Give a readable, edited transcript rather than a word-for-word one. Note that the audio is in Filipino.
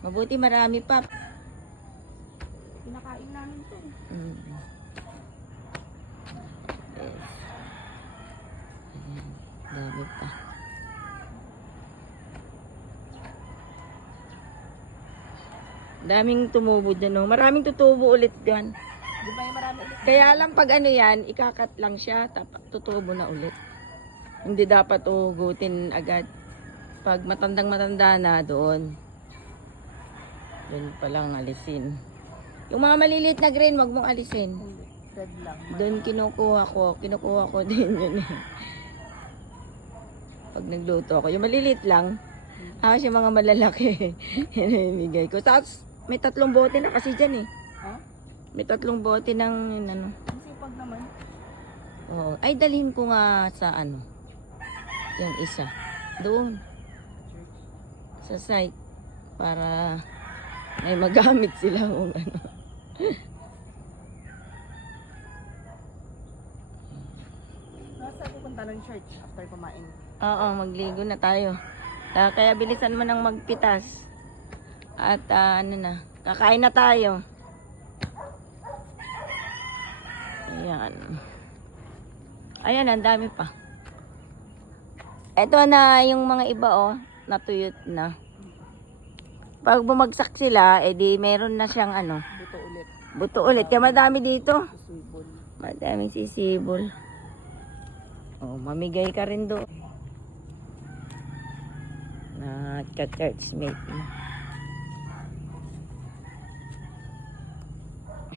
Mabuti marami pa. Pinakain namin to. Mm. Yes. Ayan, dami pa. Daming tumubo dyan, no? Maraming tutubo ulit dyan. Di ba yung marami ulit? Kaya lang pag ano yan, ikakat lang siya, tutubo na ulit. Hindi dapat ugutin agad. Pag matandang-matanda na doon. Doon palang alisin. Yung mga maliliit na grain, wag mong alisin. Hindi. Dead lang. Doon kinukuha ko din yun eh. Pag nagluto ako, yung maliliit lang, halos yung mga malalaki, hinimigay ko. Tapos, may 3 bote na kasi dyan eh. Ha? May 3 bote ng, ano. Ang sipag naman. Oo. Ay, dalhin ko nga sa ano. Yung isa. Doon. Sa site. Para may magamit sila kung ano. Nasa pupunta ng church after kumain. Oo, magligo na tayo. Kaya bilisan mo nang magpitas. At ano na, kakain na tayo. Ayan. Ayan, ang dami pa. Ito na yung mga iba oh, natuyot na. Pag bumagsak sila, edi meron na siyang ano, Buto ulit. buto ulit. Kaya madami dito. Susubol. Madaming sisibol. Oh, mamigay ka rin doon. Na ka-churchmate mo.